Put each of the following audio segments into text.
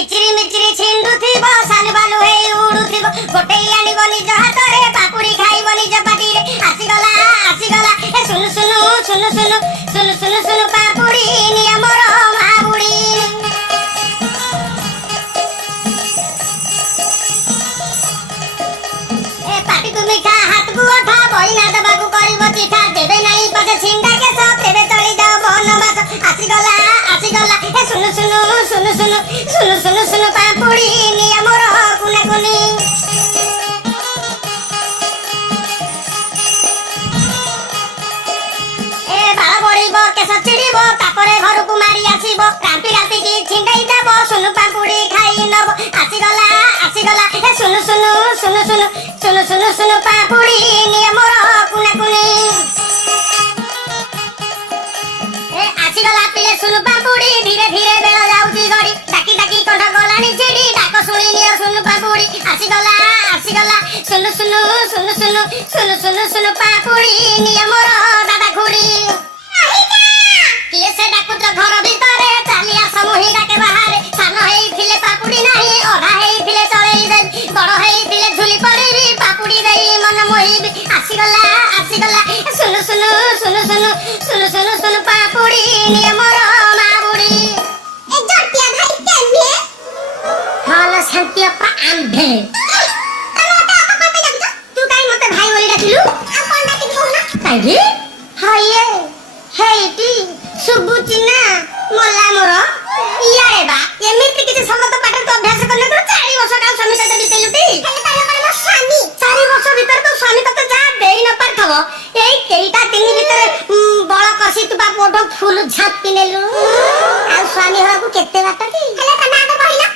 किचिरी मिचिरी छिंडुथिबो सालु बालु हे उडुथिबो गोटे आनिबो निज हातरे पापुड़ी खाइबो निज पाटीरे आसीगला ए सुनु सुनु सुनु सुनु सुनु सुनु सुनु पापुड़ी निया मोर माबुड़ी ए पाटी तु मिठा हाथ को उठा बहिना दबाकू करिबो चिठा देबे नाही पछे छिंडा के सब तेबे चली जाओ बनवास आसीगला ए सुनु सुनु सुनु सुनु सुनु सुनु सुनु पापुड़ी निया मोर कुने कुनी ए बाळ बढिबो केस चिड़िबो तापरे घर को मारी आसीबो रांपी रांपी की छिंडाई देबो सुनु पापुड़ी खाई नबो आसीगला ए सुनु सुनु सुनु सुनु सुनु सुनु सुनु पापुड़ी निया मोर कुने कुनी ए आसीगला पिले सुनु पापुड़ी धीरे धीरे बेला जाउची गड़ी डाकी डाकी कंठ गलानी चिड़ी डाक सुनी नियो सुनु पापुड़ी आसीगला सुनु सुनु सुनु सुनु सुनु सुनु सुनु पापुड़ी निया मोर दादा खुड़ी किए से डाकुच घर भितरे चाली आस मुही डाके बाहरे सान हेइथिले पापुड़ी नाही अधा हेइथिले चलेई दे बड़ हेइथिले झुली पड़ेबी पापुड़ी देई मन मोहिबी आसीगला सुनु सुनु सुनु सुनु सुनु सुनु सुनु पापुड़ी निया मोर माबुड़ी ए जटिया भाई केमे हाल शांति अपा आंधे तू काई मते भाई बोली डाकिलु आ कोन डाकिलु कहू ना काई रे हाये हेइटी सुबुची ना मोला मोर इयारे बा एमिति किछि समत पाठ तो अभ्यास करले तो 4 वर्ष का स्वामी सहित बितेलुटी खाली तारे पर मो स्वामी 4 वर्ष भीतर तो स्वामी तते जा देई न पारथबो एई केइटा तिनी भीतर बळ कसी तू बा पोडो फुल झापी नेलु आ स्वामी हरा को केते बाटा की खाली तने आगे कहिला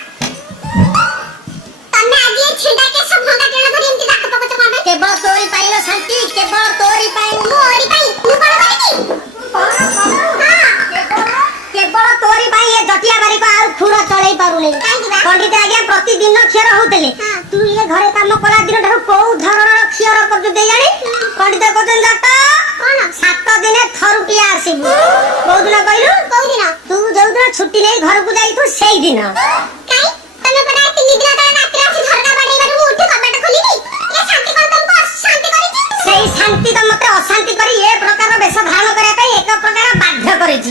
तने आगे छिडा के सब भंगा टेना धरि एंती डाक पकच कोन केवल तोरी पाइलो शांति केवल तोरी पाइ मोरी पाइ मु कोन बारी केवल तोरी भाई ये जटिया बारी को आउ खुरा चढ़ई पारुनी पंडित आज्ञा प्रतिदिन क्षीर होतले तू ये घरे काम कला दिन ठार को धरणर क्षीर कर दे जानी पंडित कोजन जट कोन 7 दिन थरुटिया आसीबू बहु दिन कहलु तू जो दिन छुट्टी नै घर को जाई तू सेई दिन काई तने पडा 3 दिन तक रात्रि आसी झरका बाडई बारू उठ कबाट खोलिनी ये शांति कोन तुमको शांति करी सेई शांति त मते अशांति करी ए प्रकार वेश धारण करे पई एक प्रकार बाध्य करेछि